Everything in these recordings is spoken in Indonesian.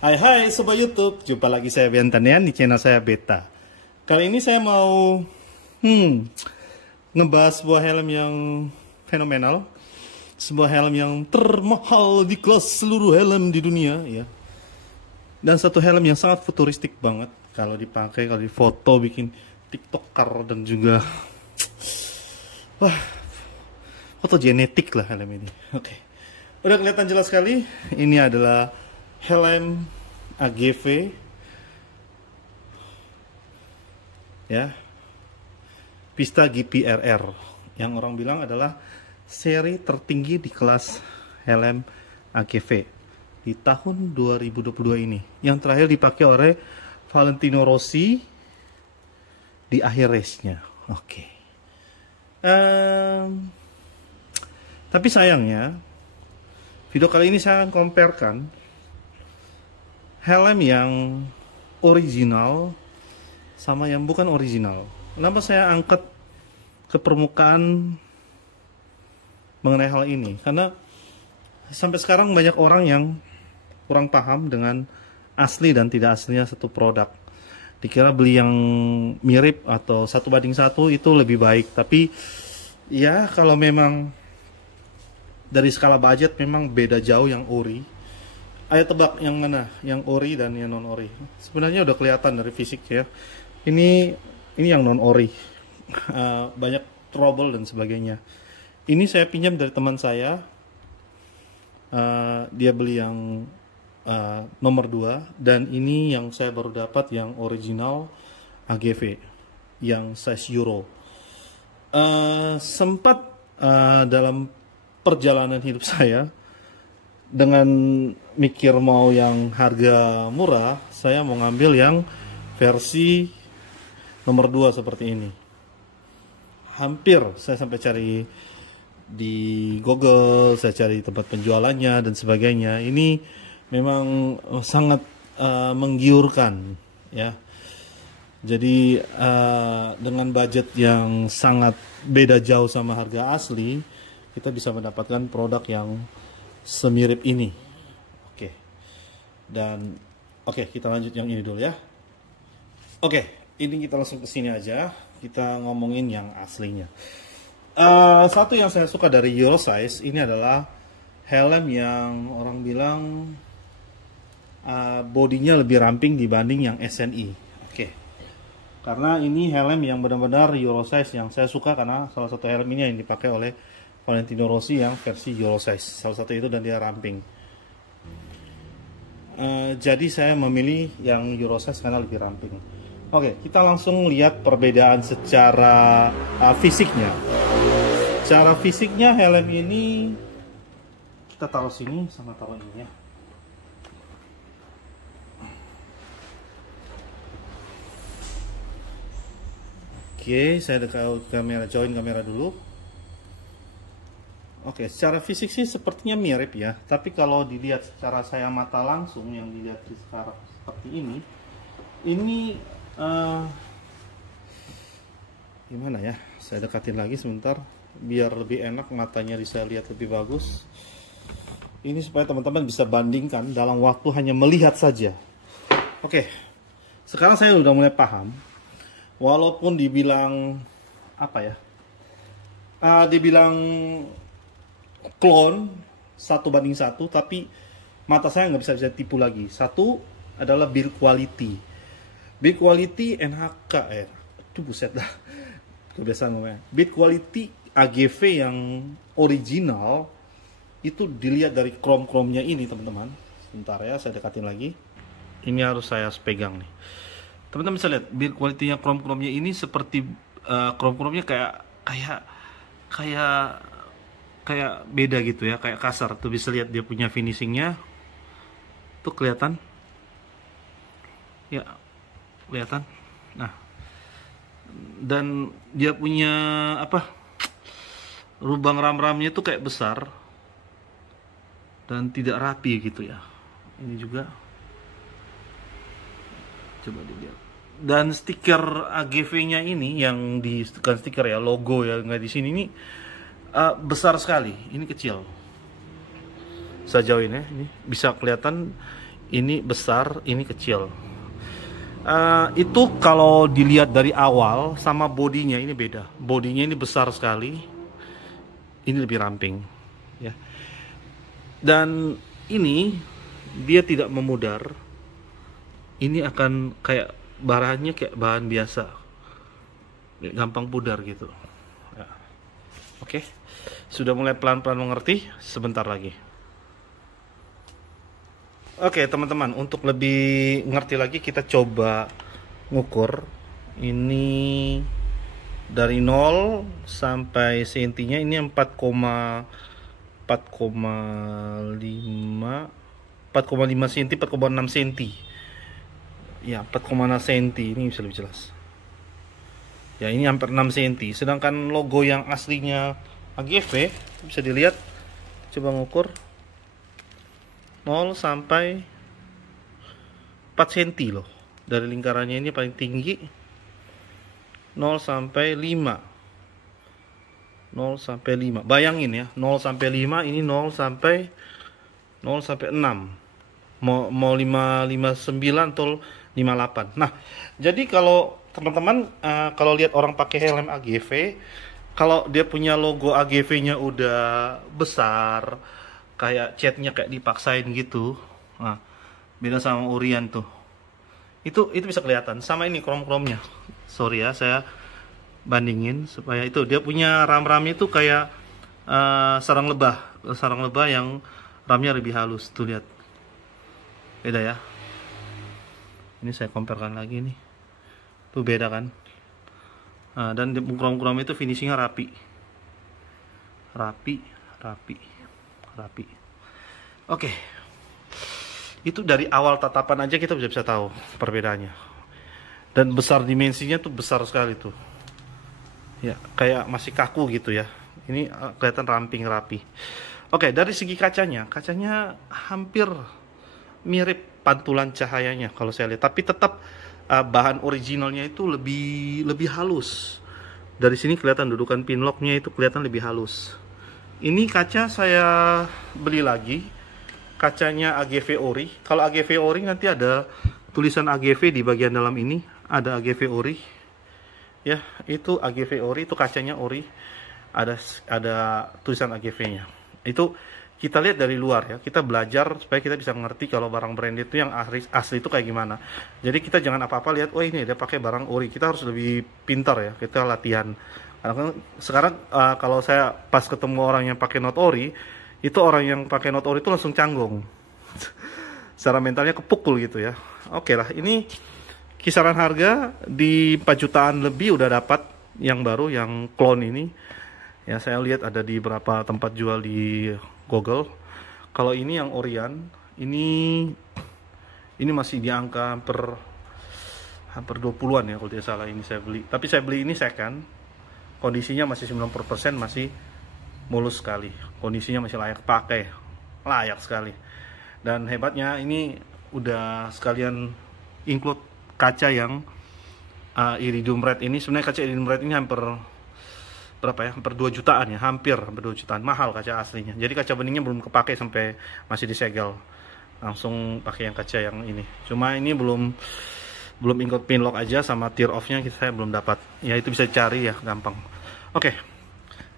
Hai hai Sobat YouTube, jumpa lagi saya Biantanian di channel saya Beta. Kali ini saya mau ngebahas sebuah helm yang fenomenal, sebuah helm yang termahal di kelas seluruh helm di dunia ya. Dan satu helm yang sangat futuristik banget kalau dipakai, kalau difoto, bikin tiktoker dan juga wah, fotogenetik lah helm ini. Oke. Udah kelihatan jelas sekali, ini adalah helm AGV ya, Pista GPRR, yang orang bilang adalah seri tertinggi di kelas helm AGV di tahun 2022 ini, yang terakhir dipakai oleh Valentino Rossi di akhir race-nya. Oke. Tapi sayangnya video kali ini saya akan comparekan helm yang original sama yang bukan original. Kenapa saya angkat ke permukaan mengenai hal ini? Karena sampai sekarang banyak orang yang kurang paham dengan asli dan tidak aslinya satu produk. Dikira beli yang mirip atau 1:1 itu lebih baik. Tapi ya kalau memang dari skala budget memang beda jauh yang ori. Ayo tebak yang mana, yang ori dan yang non ori. Sebenarnya udah kelihatan dari fisik ya. Ini yang non ori, banyak trouble dan sebagainya. Ini saya pinjam dari teman saya. Dia beli yang nomor 2, dan ini yang saya baru dapat yang original AGV, yang size Euro. Sempat dalam perjalanan hidup saya, dengan mikir mau yang harga murah, saya mau ngambil yang versi nomor 2 seperti ini. Hampir saya sampai cari di Google, saya cari tempat penjualannya dan sebagainya. Ini memang sangat menggiurkan ya. Jadi dengan budget yang sangat beda jauh sama harga asli, kita bisa mendapatkan produk yang semirip ini. Oke. Dan oke, kita lanjut yang ini dulu ya. Oke, ini kita langsung ke sini aja. Kita ngomongin yang aslinya. Satu yang saya suka dari Eurosize ini adalah helm yang orang bilang bodinya lebih ramping dibanding yang SNI. Oke. Karena ini helm yang benar-benar Eurosize yang saya suka, karena salah satu helm ini yang dipakai oleh Valentino Rossi yang versi Eurosize, salah satu itu, dan dia ramping. Jadi saya memilih yang Eurosize karena lebih ramping. Oke, kita langsung lihat perbedaan secara fisiknya. Secara fisiknya helm ini kita taruh sini sama taruh ini ya. Oke, saya dekat kamera, join kamera dulu. Oke, secara fisik sih sepertinya mirip ya, tapi kalau dilihat secara saya mata langsung, yang dilihat di sekarang seperti ini gimana ya? Saya dekatin lagi sebentar biar lebih enak, matanya bisa lihat lebih bagus. Ini supaya teman-teman bisa bandingkan dalam waktu hanya melihat saja. Oke, sekarang saya udah mulai paham. Walaupun dibilang apa ya? Dibilang klon 1:1, tapi mata saya nggak bisa tipu lagi. Satu adalah build quality. Build quality NHK itu buset dah, kebiasaan ngomongnya. Build quality AGV yang original itu dilihat dari chrome-chrome-nya ini teman-teman. Sebentar ya, saya dekatin lagi. Ini harus saya pegang nih. Teman-teman bisa lihat build quality-nya, chrome-chrome-nya ini seperti chrome-chrome-nya kayak beda gitu ya, kayak kasar. Tuh bisa lihat dia punya finishingnya, tuh kelihatan ya, kelihatan. Nah, dan dia punya apa, lubang ram-ramnya tuh kayak besar dan tidak rapi gitu ya. Ini juga coba dilihat. Dan stiker AGV-nya ini yang di, bukan stiker ya, logo ya, nggak di sini, ini besar sekali. Ini kecil. Saya jauhin ya, ini bisa kelihatan ini besar, ini kecil. Itu kalau dilihat dari awal sama bodinya ini beda. Bodinya ini besar sekali, ini lebih ramping, ya. Dan ini dia tidak memudar. Ini akan kayak bahannya kayak bahan biasa, gampang pudar gitu. Ya. Oke, sudah mulai pelan-pelan mengerti. Sebentar lagi. Oke teman-teman, untuk lebih ngerti lagi kita coba ngukur. Ini dari 0 sampai sentinya ini 4,5 cm, 4,6 cm. Ya, 4,6 cm ini bisa lebih jelas. Ya, ini hampir 6 cm. Sedangkan logo yang aslinya AGV bisa dilihat. Coba ngukur 0 sampai 4 cm loh. Dari lingkarannya ini paling tinggi 0 sampai 5. 0 sampai 5. Bayangin ya, 0 sampai 5 ini 0 sampai 6. Mau 559 atau 58. Nah, jadi kalau teman-teman kalau lihat orang pakai helm AGV, kalau dia punya logo AGV-nya udah besar, kayak catnya kayak dipaksain gitu. Nah, beda sama Orion tuh. Itu bisa kelihatan. Sama ini krom-kromnya. Sorry ya, saya bandingin supaya itu dia punya ram-ramnya itu kayak sarang lebah yang ramnya lebih halus. Tuh lihat. Beda ya. Ini saya comparekan lagi nih. Tuh beda kan. Dan di krom-krom itu finishingnya rapi. Oke. Itu dari awal tatapan aja kita bisa tahu perbedaannya. Dan besar dimensinya tuh besar sekali tuh. Ya, kayak masih kaku gitu ya. Ini kelihatan ramping rapi. Oke, dari segi kacanya hampir mirip pantulan cahayanya kalau saya lihat. Tapi tetap bahan originalnya itu lebih halus. Dari sini kelihatan dudukan pinlocknya itu kelihatan lebih halus. Ini kaca saya beli lagi, kacanya AGV Ori. Kalau AGV Ori nanti ada tulisan AGV di bagian dalam ini, ada AGV Ori. Ya, itu AGV Ori, itu kacanya Ori. Ada tulisan AGV-nya. Itu kita lihat dari luar ya, kita belajar supaya kita bisa mengerti kalau barang branded itu yang asli itu kayak gimana. Jadi kita jangan apa-apa lihat, oh ini dia pakai barang Ori. Kita harus lebih pintar ya, kita latihan. Karena sekarang kalau saya pas ketemu orang yang pakai not Ori, itu orang yang pakai not Ori itu langsung canggung. Secara mentalnya kepukul gitu ya. Oke lah, ini kisaran harga di 4 jutaan lebih udah dapat yang baru, yang clone ini. Ya saya lihat ada di beberapa tempat jual di Google. Kalau ini yang Orion, ini masih di angka hampir 20-an ya kalau tidak salah ini saya beli. Tapi saya beli ini second. Kondisinya masih 90%, masih mulus sekali. Kondisinya masih layak pakai. Layak sekali. Dan hebatnya ini udah sekalian include kaca yang iridium red ini. Sebenarnya kaca iridium red ini hampir berapa ya? Hampir 2 jutaan ya, hampir 2 jutaan. Mahal kaca aslinya. Jadi kaca beningnya belum kepake sampai masih disegel. Langsung pakai yang kaca yang ini. Cuma ini belum include pinlock aja, sama tear off-nya saya belum dapat. Ya itu bisa cari ya, gampang. Oke.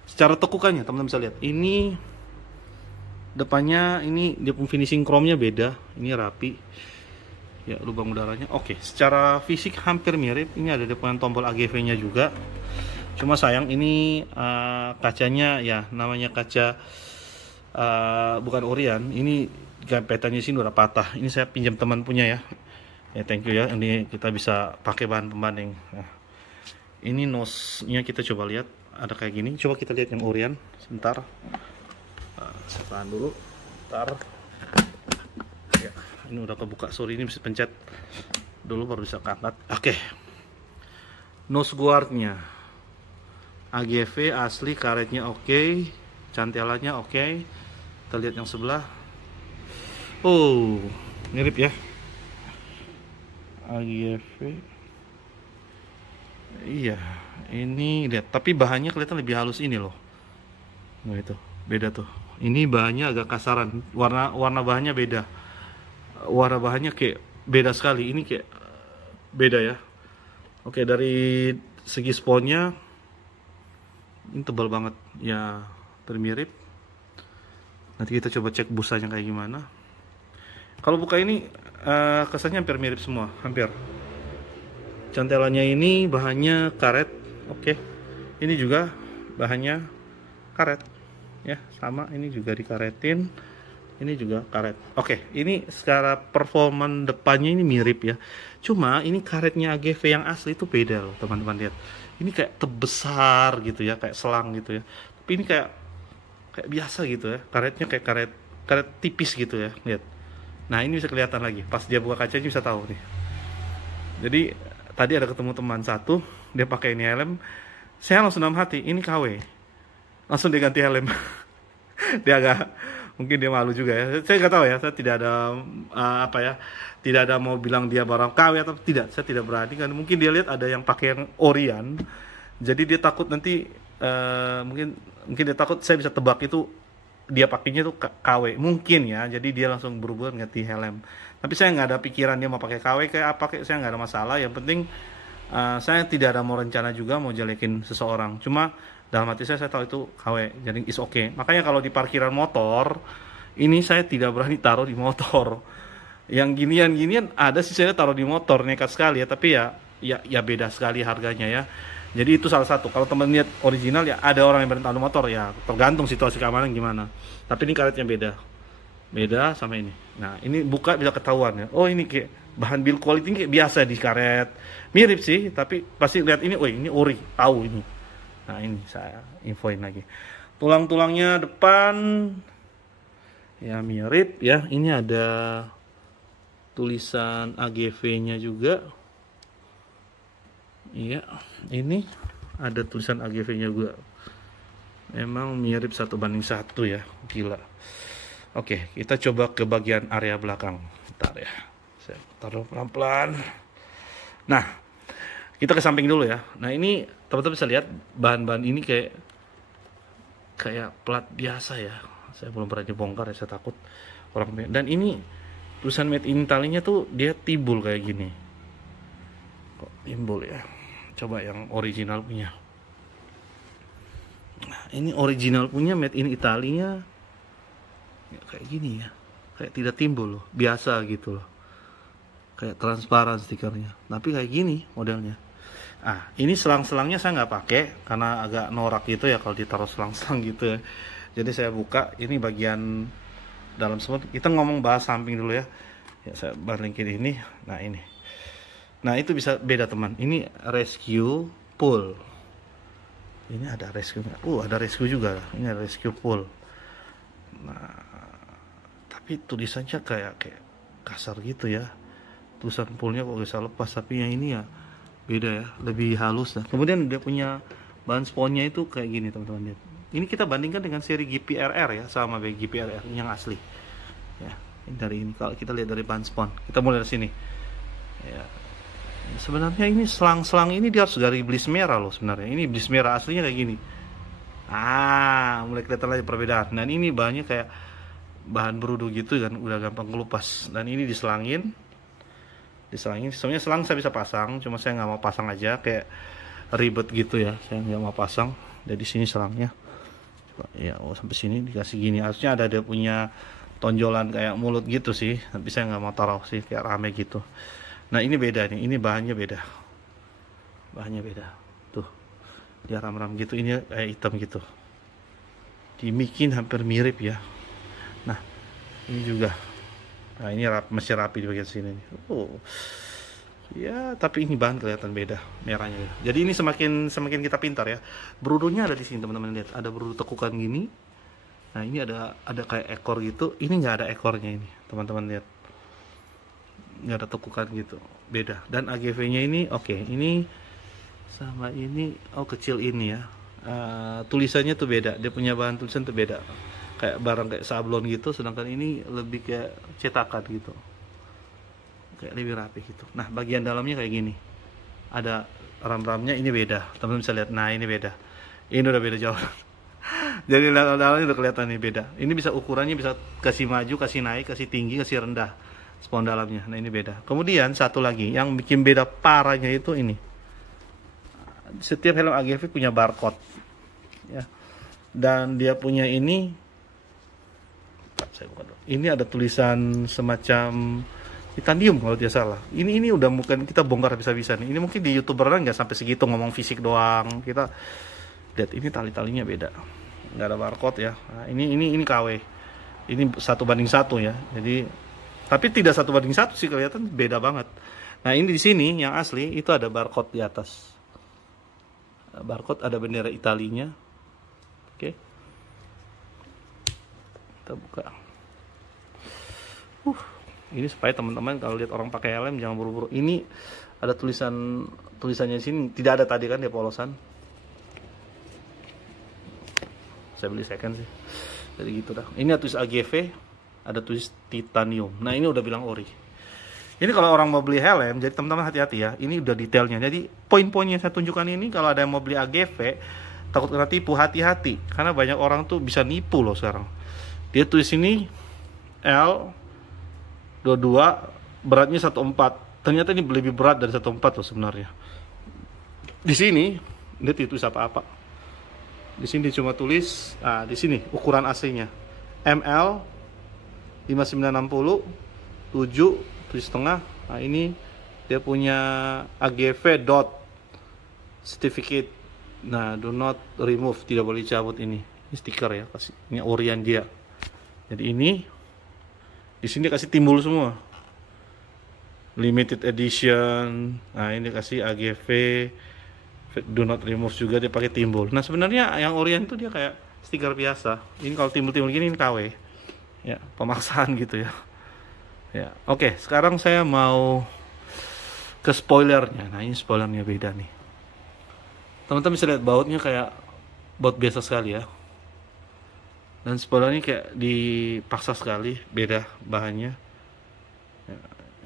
Secara tekukannya teman-teman bisa lihat. Ini depannya ini dia pun finishing chrome-nya beda. Ini rapi. Ya, lubang udaranya. Oke, secara fisik hampir mirip. Ini ada depan tombol AGV-nya juga. Cuma sayang ini kacanya ya namanya kaca bukan Orion. Ini gampetannya sini udah patah. Ini saya pinjam teman punya ya. Ya thank you ya. Ini kita bisa pakai bahan pembanding. Nah, ini nose-nya kita coba lihat ada kayak gini. Coba kita lihat yang Orion sebentar. Saya tahan dulu. Bentar. Ya, ini udah kebuka. Sorry ini bisa pencet dulu baru bisa keangkat. Oke. Nose guard-nya AGV asli, karetnya oke, cantelannya oke. Kita lihat yang sebelah. Oh, mirip ya. AGV. Iya, ini lihat, tapi bahannya kelihatan lebih halus ini loh. Nah itu, beda tuh. Ini bahannya agak kasaran, warna bahannya beda. warna bahannya kayak beda sekali. Ini kayak beda ya. Oke, dari segi sponnya ini tebal banget ya, mirip. Nanti kita coba cek busanya kayak gimana. Kalau buka ini kesannya hampir mirip semua, hampir. Cantelannya ini bahannya karet. Oke, ini juga bahannya karet ya, sama. Ini juga dikaretin, ini juga karet. Oke, ini secara performan depannya ini mirip ya, cuma ini karetnya AGV yang asli itu beda loh teman-teman. Lihat, ini kayak terbesar gitu ya, kayak selang gitu ya, tapi ini kayak biasa gitu ya, karetnya kayak karet tipis gitu ya. Lihat, nah ini bisa kelihatan lagi pas dia buka kacanya, bisa tahu nih. Jadi tadi ada ketemu teman satu, dia pakai ini helm, saya langsung dalam hati, ini KW, langsung dia ganti helm. Dia agak, mungkin dia malu juga ya, saya nggak tahu ya, saya tidak ada tidak ada mau bilang dia barang KW atau tidak, saya tidak berani kan. Mungkin dia lihat ada yang pakai yang Orion, jadi dia takut nanti mungkin dia takut saya bisa tebak itu dia pakainya tuh KW mungkin ya, jadi dia langsung buru-buru ganti helm. Tapi saya nggak ada pikiran dia mau pakai KW kayak apa, kayak saya nggak ada masalah. Yang penting saya tidak ada mau rencana juga mau jelekin seseorang, cuma dalam hati saya tahu itu KW, jadi is okay. Makanya kalau di parkiran motor ini saya tidak berani taruh di motor. Yang ginian ada sih saya taruh di motor, nekat sekali ya, tapi ya beda sekali harganya ya. Jadi itu salah satu. Kalau teman lihat original ya, ada orang yang berani taruh motor ya, tergantung situasi keamanan gimana. Tapi ini karetnya beda sama ini. Nah, ini buka bisa ketahuan ya. Oh, ini kayak bahan build quality ini kayak biasa di karet. Mirip sih, tapi pasti lihat ini, oh ini ori, tahu ini. Nah, ini saya infoin lagi. Tulang-tulangnya depan ya mirip ya. Ini ada tulisan AGV-nya juga. Iya, ini ada tulisan AGV-nya juga. Memang mirip 1:1 ya, gila. Oke, kita coba ke bagian area belakang. Bentar ya, saya taruh pelan-pelan. Nah, kita ke samping dulu ya. Nah, ini teman-teman bisa lihat bahan-bahan ini kayak plat biasa ya. Saya belum pernah dibongkar ya, saya takut orang. Dan ini tulisan made in Italy-nya tuh dia timbul kayak gini. Kok timbul ya? Coba yang original punya. Nah, ini original punya made in Italy-nya ya, kayak gini ya. Kayak tidak timbul loh, biasa gitu loh. Kayak transparan stikernya. Tapi kayak gini modelnya. Ah, ini selang-selangnya saya nggak pakai karena agak norak gitu ya kalau ditaruh selang-selang gitu ya. Jadi saya buka ini bagian dalam semua. Kita bahas samping dulu ya. Ya saya balikin ini. Nah ini. Nah itu bisa beda teman. Ini rescue pull. Ini ada rescue. Ada rescue juga. Ini ada rescue pull. Nah, tapi tulisannya kayak kasar gitu ya. Tulisan pullnya kok bisa lepas. Tapi yang ini ya beda ya, lebih halus. Nah, kemudian dia punya bahan sponnya itu kayak gini teman-teman lihat. Ini kita bandingkan dengan seri GPRR ya, sama GPRR yang asli. Ya, ini dari ini kalau kita lihat dari bahan spon. Kita mulai dari sini. Ya. Sebenarnya ini selang-selang ini dia harus dari blis merah loh sebenarnya. Ini blis merah aslinya kayak gini. Mulai kelihatan lagi perbedaan. Dan ini bahannya kayak bahan berudu gitu kan, udah gampang kelupas. Dan ini diselangin. Sebenarnya selang saya bisa pasang, cuma saya nggak mau pasang aja, kayak ribet gitu ya, saya nggak mau pasang. Dari sini selangnya, coba, ya sampai sini dikasih gini. Harusnya ada dia punya tonjolan kayak mulut gitu sih, tapi saya nggak mau taruh sih, kayak rame gitu. Nah ini beda nih, ini bahannya beda, tuh dia ram-ram gitu, ini kayak hitam gitu, dibikin hampir mirip ya. Nah ini juga. Nah ini masih rapi di bagian sini nih. Ya tapi ini bahan kelihatan beda merahnya. Jadi ini semakin kita pintar ya. Berudunya ada di sini teman-teman lihat. Ada berudu tekukan gini. Nah ini ada kayak ekor gitu. Ini nggak ada ekornya ini teman-teman lihat. Nggak ada tekukan gitu. Beda. Dan AGV-nya ini oke. Ini sama ini kecil ini ya. Tulisannya tuh beda. Dia punya bahan tulisan tuh beda. Kayak barang kayak sablon gitu, sedangkan ini lebih kayak cetakan gitu, kayak lebih rapi gitu. Nah bagian dalamnya kayak gini, ada ram-ramnya, ini beda teman-teman bisa lihat. Nah ini beda, ini udah beda jauh. Jadi dalamnya udah kelihatan ini beda. Ini bisa ukurannya bisa kasih maju, kasih naik, kasih tinggi, kasih rendah. spon dalamnya. Nah, ini beda. Kemudian satu lagi yang bikin beda parahnya itu ini. Setiap helm AGV punya barcode ya. Dan dia punya ini, saya buka dulu. Ini ada tulisan semacam titanium kalau tidak salah. Ini udah bukan kita bongkar bisa-bisa nih. Ini mungkin di YouTuber nggak sampai segitu ngomong fisik doang. Kita lihat ini tali-talinya beda. Nggak ada barcode ya. Nah, ini KW. Ini 1:1 ya. Jadi tapi tidak 1:1 sih, kelihatan beda banget. Nah, ini di sini yang asli itu ada barcode di atas. Barcode ada bendera Italinya. Oke. Kita buka. Ini supaya teman-teman kalau lihat orang pakai helm jangan buru-buru. Ini ada tulisannya di sini, tidak ada tadi kan dia polosan. Saya beli second sih. Jadi gitu dah. Ini ada tulis AGV, ada tulis titanium. Nah, ini udah bilang ori. Ini kalau orang mau beli helm, jadi teman-teman hati-hati ya. Ini udah detailnya. Jadi poin-poin yang saya tunjukkan ini kalau ada yang mau beli AGV, takut kena tipu, hati-hati. Karena banyak orang tuh bisa nipu loh sekarang. Dia tulis ini L22, beratnya 1,4. Ternyata ini lebih berat dari 1,4 loh sebenarnya. Di sini dia tidak tulis apa-apa. Di sini dia cuma tulis, di sini ukuran AC-nya ML 5960 7 7,5. Nah, ini dia punya AGV dot certificate. Nah, do not remove, tidak boleh cabut ini. Ini stiker ya, kasih. Ini orian dia. Jadi ini di sini kasih timbul semua. Limited edition. Nah, ini kasih AGV do not remove juga, dia pakai timbul. Nah, sebenarnya yang orian itu dia kayak stiker biasa. Ini kalau timbul-timbul gini ini KW. Ya, pemaksaan gitu ya. Ya, oke. Sekarang saya mau ke spoilernya. Nah, ini spoilernya beda nih. Teman-teman bisa lihat bautnya kayak baut biasa sekali ya. Dan spoilernya kayak dipaksa sekali, beda bahannya. Ya,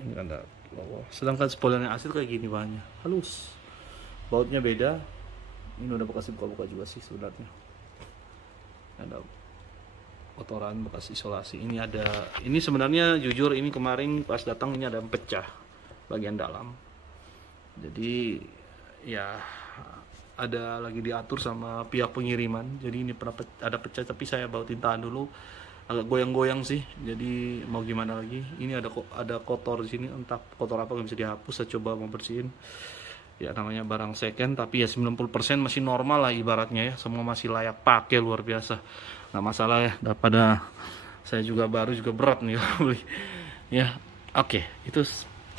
ini ada logo. Sedangkan spoilernya asli kayak gini bahannya, halus. Bautnya beda. Ini udah bekas buka-buka juga sih sebenarnya. Ada kotoran bekas isolasi. Ini sebenarnya jujur ini kemarin pas datang ini ada yang pecah bagian dalam. Jadi ya ada lagi diatur sama pihak pengiriman. Jadi ini pernah ada pecah, tapi saya bautin tahan dulu. Agak goyang-goyang sih. Jadi mau gimana lagi? Ini ada kotor di sini, entah kotor apa nggak bisa dihapus. Saya coba mau bersihin. Ya namanya barang second, tapi ya 90% masih normal lah ibaratnya ya. Semua masih layak pakai, luar biasa. Nggak masalah ya, daripada saya juga baru juga berat nih beli. Ya, oke. Itu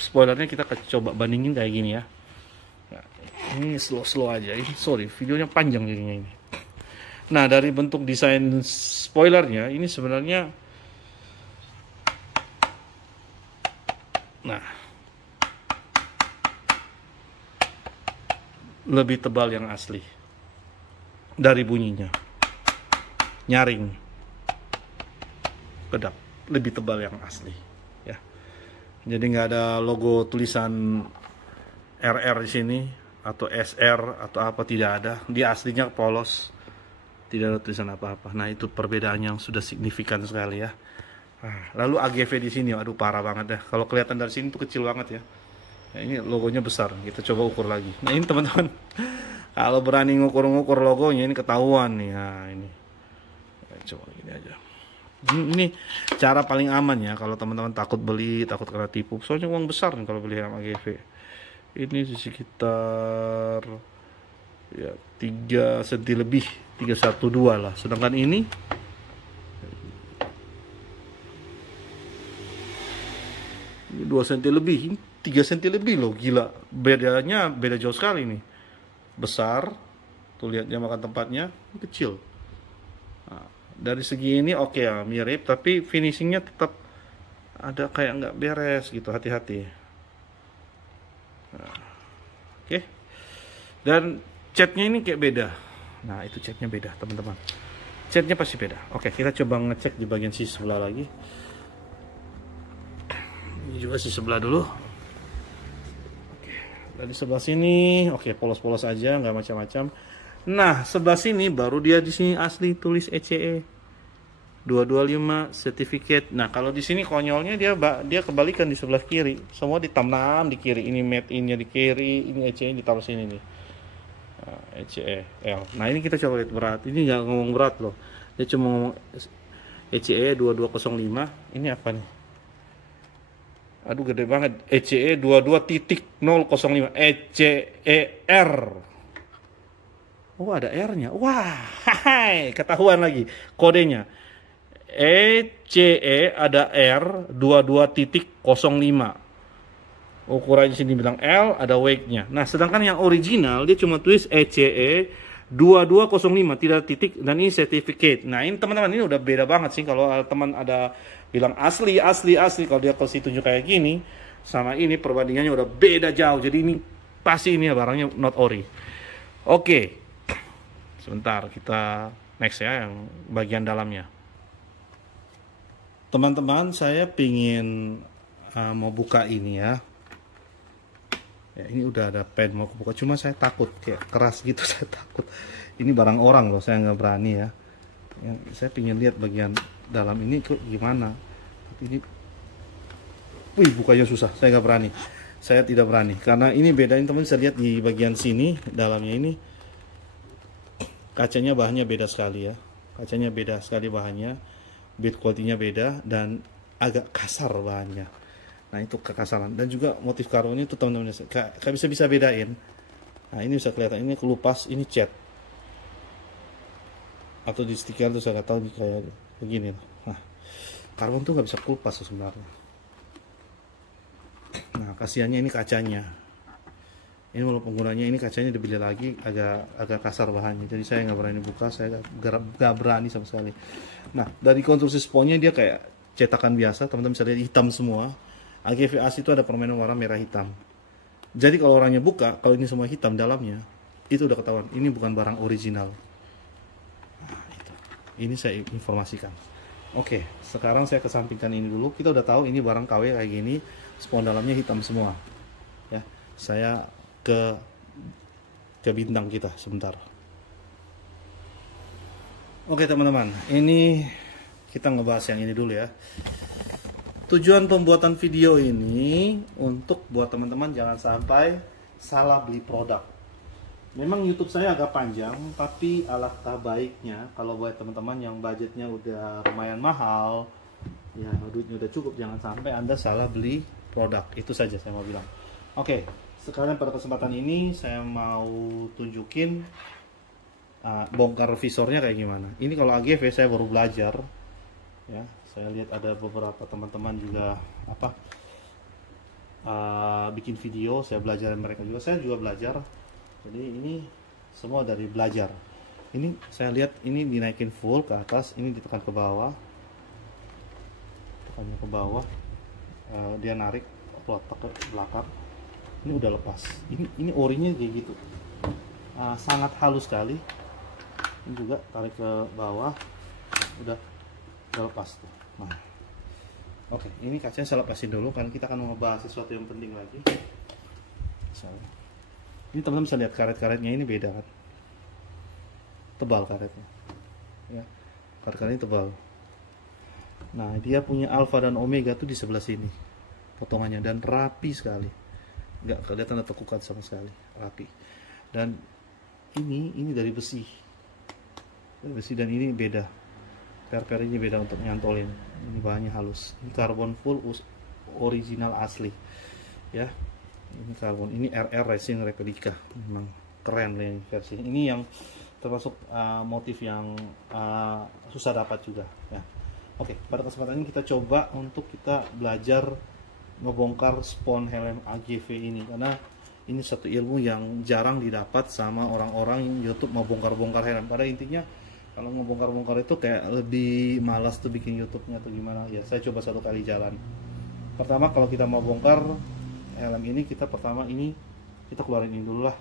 spoilernya kita coba bandingin kayak gini ya. Nah, ini slow aja. Ini sorry, videonya panjang jadinya ini. Nah, dari bentuk desain spoilernya ini sebenarnya, nah, lebih tebal yang asli dari bunyinya. Nyaring, kedap, lebih tebal yang asli ya. Jadi nggak ada logo tulisan RR di sini atau SR atau apa, tidak ada. Dia aslinya polos, tidak ada tulisan apa-apa. Nah, itu perbedaan yang sudah signifikan sekali ya. Lalu AGV di sini, aduh parah banget ya. Kalau kelihatan dari sini tuh kecil banget ya. Nah, ini logonya besar. Kita coba ukur lagi. Nah, ini teman-teman, kalau berani ngukur-ngukur logonya ini ketahuan nih. Nah, ini coba gini aja. Ini cara paling aman ya kalau teman-teman takut beli, takut kena tipu. Soalnya uang besar nih kalau beli helm AGV. Ini sekitar ya 3 cm lebih, 312 lah. Sedangkan ini ini 2 cm lebih, ini 3 cm lebih loh, gila. Bedanya beda jauh sekali nih. Besar, tuh lihat dia makan tempatnya, ini kecil. Nah, dari segi ini oke ya, mirip, tapi finishingnya tetap ada kayak nggak beres gitu, hati-hati. Nah, oke. Dan catnya ini kayak beda. Nah, itu catnya beda teman-teman. Catnya pasti beda. Oke, kita coba ngecek di bagian sisi sebelah lagi. Ini juga sisi sebelah dulu. Oke, dari sebelah sini, oke, polos-polos aja, nggak macam-macam. Nah, sebelah sini baru dia di sini asli tulis ECE. 225 certificate. Nah, kalau di sini konyolnya dia kebalikan di sebelah kiri. Semua ditanam di kiri. Ini made in-nya di kiri, ini ECE ditaruh sini nih. Nah, ECE L. Nah, ini kita coba lihat berat. Ini nggak ngomong berat loh. Dia cuma ngomong ECE 2205. Ini apa nih? Aduh, gede banget. ECE 22.005. ECER. Oh, ada R-nya. Wah, hai, ketahuan lagi kodenya. ECE ada R 22.05. Ukurannya sini bilang L, ada weight-nya. Nah, sedangkan yang original dia cuma tulis ECE 2205, tidak titik, dan ini certificate. Nah, ini teman-teman, ini udah beda banget sih. Kalau teman ada bilang asli, kalau dia kasih tunjuk kayak gini, sama ini perbandingannya udah beda jauh. Jadi ini pasti ini barangnya not ori. Oke, sebentar kita next ya, yang bagian dalamnya. Teman-teman, saya pingin mau buka ini ya. Ini udah ada pen mau buka, cuma saya takut kayak keras gitu. Saya takut ini barang orang loh, saya nggak berani ya. Saya pingin lihat bagian dalam ini kok gimana. Ini, wih, bukanya susah, saya nggak berani. Saya tidak berani karena ini bedain, teman bisa lihat di bagian sini dalamnya ini kacanya bahannya beda sekali ya. Kacanya beda sekali bahannya, build quality-nya beda dan agak kasar bahannya. Nah, itu kekasaran, dan juga motif karbonnya itu teman-teman kayak bisa bedain. Nah, ini bisa kelihatan, ini kelupas, ini cat atau di stiker tuh saya nggak tahu nih, kayak begini. Nah, karbon tuh nggak bisa kelupas sebenarnya. Nah, kasihannya ini kacanya. Ini walaupun penggunanya ini kacanya dibeli lagi agak kasar bahannya, jadi saya nggak berani buka, saya nggak berani sama sekali. Nah, dari konstruksi sponnya dia kayak cetakan biasa, teman-teman bisa lihat hitam semua. AGV asli itu ada permainan warna merah hitam. Jadi kalau orangnya buka, kalau ini semua hitam dalamnya, itu udah ketahuan ini bukan barang original. Nah, itu. Ini saya informasikan. Oke, sekarang saya kesampingkan ini dulu. Kita udah tahu ini barang KW kayak gini, spon dalamnya hitam semua. Ya, saya ke bintang kita sebentar. Oke teman-teman, ini kita ngebahas yang ini dulu ya. Tujuan pembuatan video ini untuk buat teman-teman jangan sampai salah beli produk. Memang YouTube saya agak panjang, tapi alangkah baiknya kalau buat teman-teman yang budgetnya udah lumayan mahal, ya duitnya udah cukup, jangan sampai Anda salah beli produk. Itu saja saya mau bilang. Oke, sekarang pada kesempatan ini saya mau tunjukin bongkar visornya kayak gimana. Ini kalau AGV saya baru belajar, ya. Saya lihat ada beberapa teman-teman juga bikin video, saya belajar mereka juga, saya juga belajar. Jadi ini semua dari belajar. Ini saya lihat ini dinaikin full ke atas, ini ditekan ke bawah, tekannya ke bawah, dia narik pelotak ke belakang. Ini udah lepas. Ini orinya kayak gitu, sangat halus sekali. Ini juga tarik ke bawah, udah lepas tuh. Nah, oke, ini kacanya saya lepasin dulu kan kita akan membahas sesuatu yang penting lagi. Ini teman-teman bisa lihat karet-karetnya ini beda kan, tebal karetnya, ya, karet-karetnya tebal. Nah, dia punya alfa dan omega tuh di sebelah sini potongannya, dan rapi sekali, nggak kelihatan ada tekukan sama sekali, rapi. Dan ini dari besi, dan ini beda. Per ini beda untuk nyantolin, ini bahannya halus, ini karbon full original asli ya. Ini karbon, ini RR Racing replika, memang keren nih versi ini, yang termasuk motif yang susah dapat juga ya. Oke, pada kesempatan ini kita coba untuk kita belajar ngebongkar spon helm AGV ini, karena ini satu ilmu yang jarang didapat sama orang-orang yang YouTube mau bongkar-bongkar helm. Pada intinya kalau mau bongkar-bongkar itu kayak lebih malas tuh bikin YouTube-nya atau gimana ya. Saya coba satu kali jalan. Pertama, kalau kita mau bongkar helm ini, kita pertama ini kita keluarin ini dulu lah,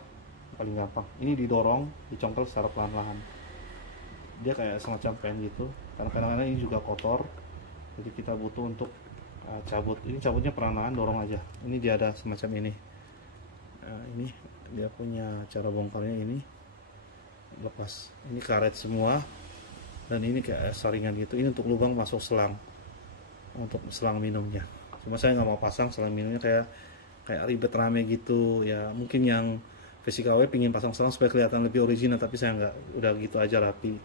paling gampang. Ini didorong, dicongkel secara pelan-pelan. Dia kayak semacam pen gitu. Karena kadang-kadang ini juga kotor, jadi kita butuh untuk cabut. Ini cabutnya perlahan, dorong aja. Ini dia ada semacam ini. Ini dia punya cara bongkarnya ini. Lepas, ini karet semua, dan ini kayak saringan gitu. Ini untuk lubang masuk selang, untuk selang minumnya. Cuma saya nggak mau pasang selang minumnya, kayak ribet rame gitu ya. Mungkin yang versi KW pingin pasang selang supaya kelihatan lebih original, tapi saya nggak, udah gitu aja rapi.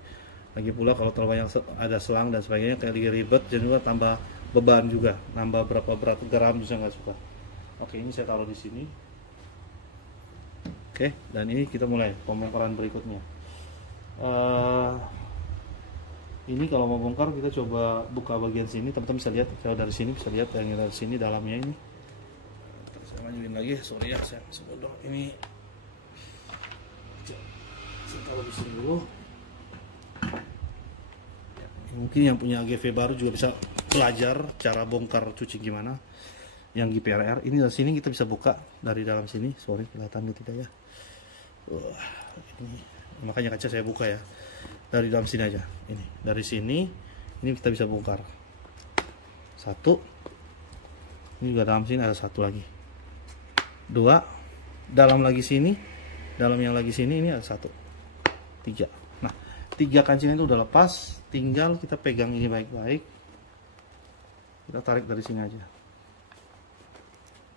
Lagi pula kalau terlalu banyak ada selang dan sebagainya kayak ribet, dan juga tambah beban juga, nambah berapa berat gram juga nggak suka. Oke, ini saya taruh di sini. Oke, dan ini kita mulai pembongkaran berikutnya. Ini kalau mau bongkar kita coba buka bagian sini, teman-teman bisa lihat. Kalau dari sini bisa lihat yang dari sini dalamnya ini. Saya majuin lagi, sorry ya, saya masih bodoh. Ini saya taruh di sini dulu. Mungkin yang punya AGV baru juga bisa belajar cara bongkar cuci gimana. Yang GPRR ini dari sini kita bisa buka dari dalam sini. Sorry, kelihatan tidak ya? Ini makanya kaca saya buka ya. Dari dalam sini aja. Ini dari sini, ini kita bisa bongkar. Satu. Ini juga dalam sini ada satu lagi. Dua. Dalam lagi sini. Dalam yang lagi sini ini ada satu. Tiga. Nah, tiga kancingan itu udah lepas. Tinggal kita pegang ini baik-baik. Kita tarik dari sini aja.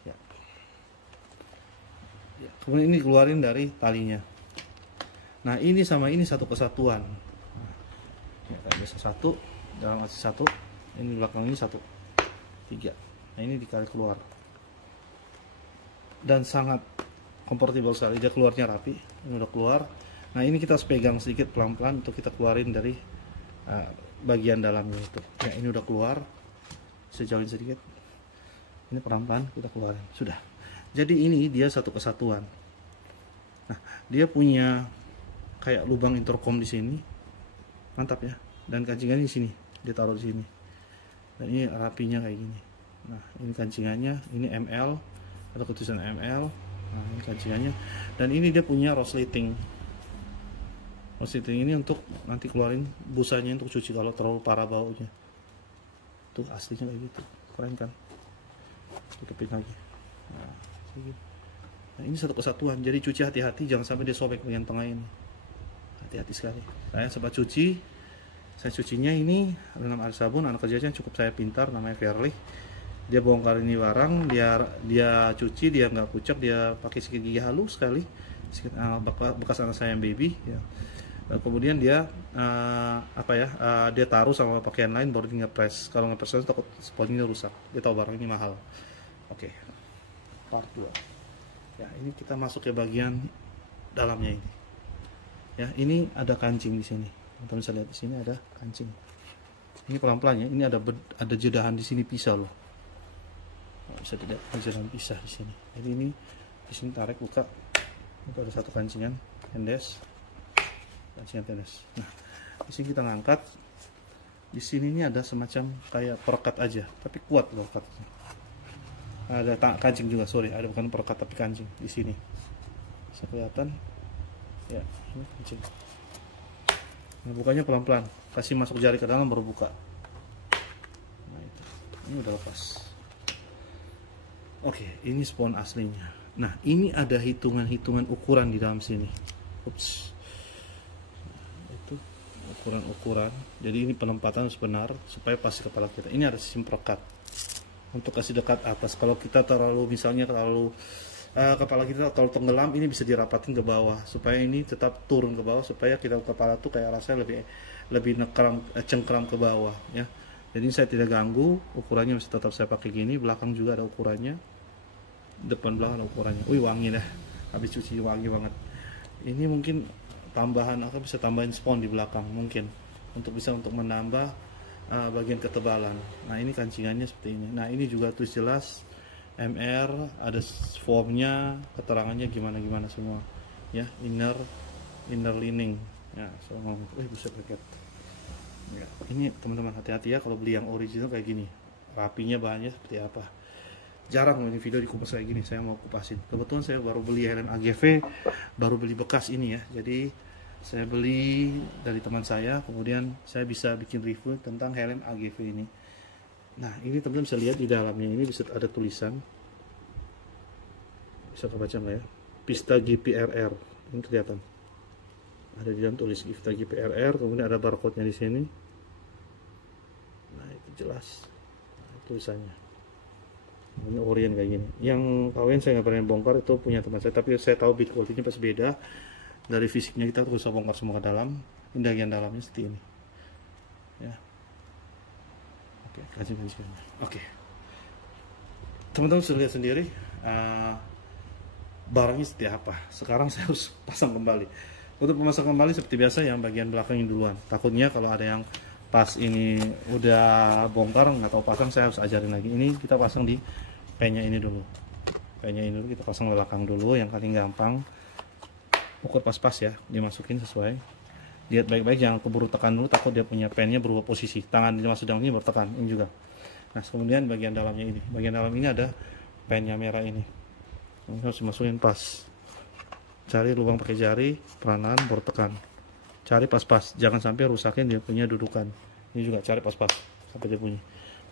Ya. Ya. Kemudian ini keluarin dari talinya. Nah, ini sama ini satu kesatuan. Ya, bisa satu, dalam asis satu. Ini belakang ini satu. Tiga. Nah, ini dikali keluar. Dan sangat comfortable sekali. Dia keluarnya rapi. Ini udah keluar. Nah, ini kita harus pegang sedikit pelan-pelan untuk kita keluarin dari bagian dalamnya itu. Ya, ini udah keluar. Saya jauhin sedikit. Ini pelan-pelan kita keluarin. Sudah. Jadi ini dia satu kesatuan. Nah, dia punya kayak lubang intercom di sini. Mantap ya. Dan kancingannya di sini. Dia taruh di sini. Dan ini rapinya kayak gini. Nah, ini kancingannya, ini ML. Ada ketulisan ML. Nah, ini kancingannya. Dan ini dia punya rosleting. Rosleting ini untuk nanti keluarin busanya untuk cuci kalau terlalu parah baunya. Tuh aslinya kayak gitu. Keren kan? Tutupin lagi. Nah, ini satu kesatuan. Jadi cuci hati-hati, jangan sampai dia sobek bagian tengah ini. Hati-hati sekali. Saya sempat cuci. Saya cucinya ini dengan air sabun. Anak kerjanya cukup saya pintar, namanya Verly. Dia bongkar ini barang, dia cuci, dia nggak kucek, dia pakai sikit gigi halus sekali, bekas anak saya yang baby. Ya. Kemudian dia dia taruh sama pakaian lain baru dia ngepres. Kalau ngepres takut spotnya rusak. Dia tahu barang ini mahal. Oke. Part 2. Ya, ini kita masuk ke bagian dalamnya ini. Ya, ini ada kancing di sini. Teman-teman bisa lihat di sini ada kancing. Ini pelan-pelan ya. Ini ada jedahan di sini pisah loh. Bisa tidak jedahan pisah di sini. Jadi ini di sini tarik buka. Itu ada satu kancingan tendes. Kancingan tendes. Nah, di sini kita ngangkat. Di sini ini ada semacam kayak perekat aja, tapi kuat loh perekatnya. Ada kancing juga, sorry, ada bukan perekat tapi kancing di sini. Bisa kelihatan? Ya, ini kancing. Nah, bukanya pelan-pelan. Kasih masuk jari ke dalam baru buka. Nah, itu. Ini udah lepas. Oke, ini spon aslinya. Nah, ini ada hitungan-hitungan ukuran di dalam sini. Ups. Itu ukuran-ukuran. Jadi ini penempatan sebenar supaya pas kepala kita. Ini ada sistem perekat. Untuk kasih dekat atas. Kalau kita misalnya kepala kita kalau tenggelam, ini bisa dirapatin ke bawah supaya ini tetap turun ke bawah, supaya kita kepala tuh kayak rasanya lebih cengkram ke bawah ya. Jadi saya tidak ganggu, ukurannya masih tetap saya pakai gini. Belakang juga ada ukurannya, depan belakang ada ukurannya. Wih, wangi dah, habis cuci wangi banget. Ini mungkin tambahan, aku bisa tambahin spon di belakang mungkin untuk menambah bagian ketebalan. Nah, ini kancingannya seperti ini. Nah, ini juga tulis jelas MR, ada formnya, keterangannya gimana semua ya. Inner lining ya, bisa paket ya. Ini teman-teman hati-hati ya kalau beli yang original kayak gini, rapinya bahannya seperti apa. Jarang ini video dikupas kayak gini, saya mau kupasin. Kebetulan saya baru beli helm AGV, baru beli bekas ini ya. Jadi saya beli dari teman saya, kemudian saya bisa bikin review tentang helm AGV ini. Nah, ini teman-teman bisa lihat di dalamnya ini bisa ada tulisan, bisa kebaca nggak ya? Pista GPRR, ini kelihatan. Ada di dalam tulis Gifta GPRR, kemudian ada barcode-nya di sini. Nah, itu jelas. Nah, tulisannya. Ini Orient kayak gini. Yang KWN saya nggak pernah bongkar, itu punya teman saya, tapi saya tahu build quality-nya pasti beda. Dari fisiknya kita terus bongkar semua ke dalam. Ini bagian dalamnya seperti ini. Ya. Oke, kaji-kajiannya. Oke. Teman-teman sudah lihat sendiri barangnya seperti apa. Sekarang saya harus pasang kembali. Untuk memasang kembali seperti biasa yang bagian belakang ini duluan. Takutnya kalau ada yang pas ini udah bongkar nggak tahu pasang, saya harus ajarin lagi. Ini kita pasang di pennya ini dulu. Pennya ini dulu kita pasang belakang dulu, yang paling gampang. Ukur pas-pas ya, dimasukin sesuai. Lihat baik-baik, jangan keburu tekan dulu, takut dia punya pennya berubah posisi. Tangan dimasuk dalam ini bertekan, ini juga. Nah, kemudian bagian dalamnya ini. Bagian dalam ini ada pennya merah ini. Ini harus dimasukin pas. Cari lubang pakai jari, pelan-pelan baru tekan. Cari pas-pas, jangan sampai rusakin dia punya dudukan. Ini juga cari pas-pas sampai dia bunyi.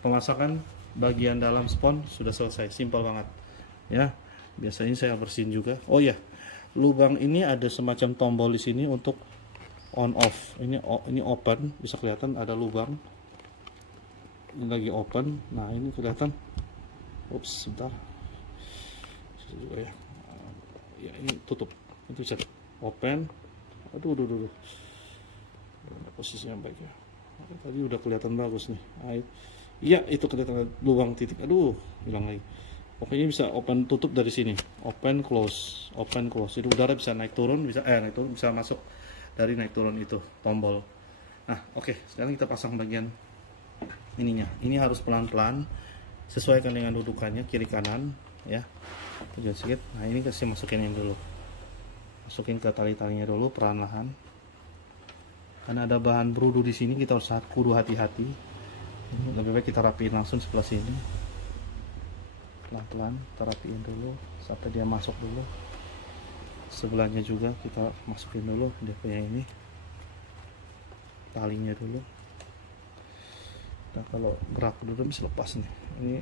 Pemasakan bagian dalam spon sudah selesai, simpel banget. Ya, biasanya saya bersihin juga. Oh ya, lubang ini ada semacam tombol di sini untuk on off. Ini open, bisa kelihatan ada lubang. Ini lagi open. Nah, ini kelihatan. Ups, sebentar. Juga ya. Ya, ini tutup. Itu bisa open. Aduh. Posisinya baik ya. Tadi udah kelihatan bagus nih. Iya, itu kelihatan lubang titik. Aduh, hilang lagi. Pokoknya bisa open tutup dari sini. Open close, open close. Jadi udara bisa naik turun, bisa masuk dari naik turun itu tombol. Nah, oke. Sekarang kita pasang bagian ininya. Ini harus pelan-pelan sesuaikan dengan dudukannya kiri kanan ya. Tujuan sedikit. Nah, ini kasih masukin ini dulu. Masukin ke tali-talinya dulu perlahan-lahan. Karena ada bahan brudu di sini, kita harus kudu hati-hati. Lebih baik kita rapiin langsung sebelah sini. Pelan-pelan kita rapiin dulu sampai dia masuk dulu. Sebelahnya juga kita masukin dulu dia punya ini. Talinya dulu. Nah, kalau gerak dulu bisa lepas nih. Ini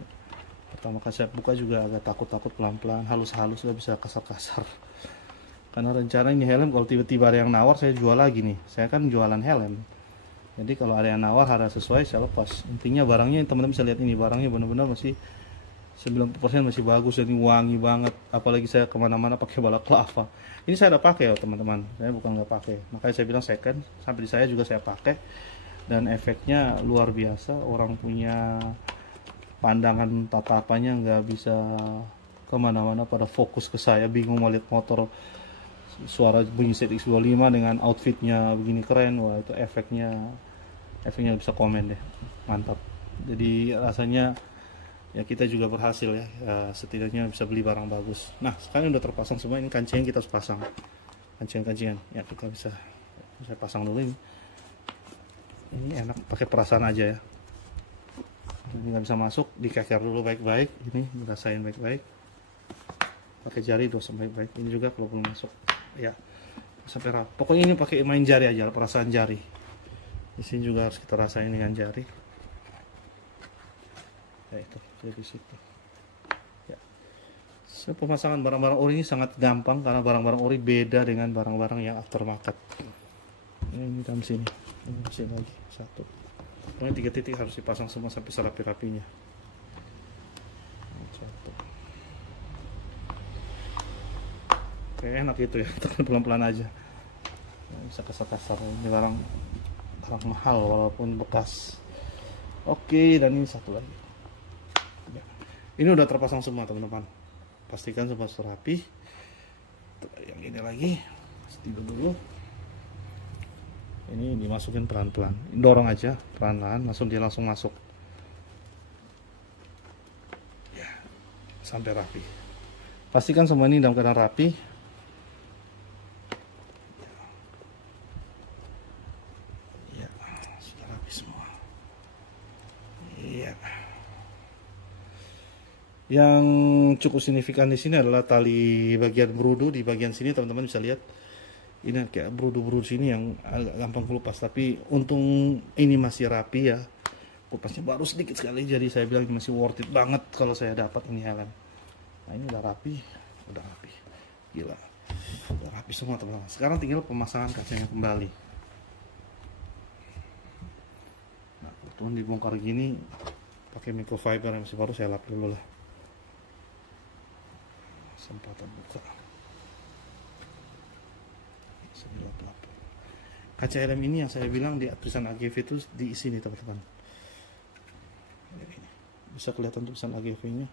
pertama kali saya buka juga agak takut-takut, pelan-pelan, halus-halus, nggak bisa kasar-kasar. Karena rencana ini helm kalau tiba-tiba ada yang nawar saya jual lagi nih. Saya kan jualan helm. Jadi kalau ada yang nawar harga sesuai saya lepas. Intinya barangnya teman-teman bisa lihat ini, barangnya benar-benar masih 90% masih bagus dan wangi banget. Apalagi saya kemana-mana pakai balaclava. Ini saya udah pakai ya teman-teman. Saya bukan nggak pakai. Makanya saya bilang second. Sampai di saya juga saya pakai. Dan efeknya luar biasa. Orang punya pandangan tatapannya nggak bisa kemana-mana, pada fokus ke saya, bingung mau lihat motor suara bunyi ZX25 dengan outfitnya begini keren. Wah, itu efeknya bisa komen deh, mantap. Jadi rasanya ya kita juga berhasil ya, setidaknya bisa beli barang bagus. Nah, sekarang udah terpasang semua, ini kancing kita harus pasang, kancing-kancingan ya, kita bisa saya pasang dulu. Ini enak pakai perasaan aja ya. Ini nggak bisa masuk, dikeker dulu baik-baik, ini dirasain baik-baik, pakai jari dosa baik-baik. Ini juga kalau belum masuk ya sampai rapi. Pokoknya ini pakai main jari aja, perasaan jari. Di sini juga harus kita rasain dengan jari. Ya itu di situ. Ya. So, pemasangan barang-barang ori ini sangat gampang karena barang-barang ori beda dengan barang-barang yang aftermarket. Ini dalam sini, sini lagi satu. Pokoknya 3 titik harus dipasang semua sampai serapi-rapinya. Oke, enak gitu ya, tekan pelan-pelan aja. Bisa kasar-kasar. Ini barang mahal walaupun bekas. Oke, dan ini satu lagi. Ini udah terpasang semua teman-teman. Pastikan semua rapi. Yang ini lagi, tidur dulu. Ini dimasukin pelan-pelan. Dorong aja pelan-pelan, langsung masuk. Ya, sampai rapi. Pastikan semua ini dalam keadaan rapi. Yang cukup signifikan di sini adalah tali bagian brudu di bagian sini, teman-teman bisa lihat. Ini kayak brudu-brudu sini yang agak gampang kelupas, tapi untung ini masih rapi ya. Kupasnya baru sedikit sekali, jadi saya bilang masih worth it banget kalau saya dapat ini helm. Nah, ini udah rapi, gila. Udah rapi semua teman-teman. Sekarang tinggal pemasangan kacanya kembali. Nah, kebetulan dibongkar gini pakai microfiber yang masih baru, saya lap dulu lah. Sempatan buka. Lap. Kaca helm ini yang saya bilang di tulisan AGV itu diisi nih teman-teman. Bisa kelihatan tulisan AGV-nya.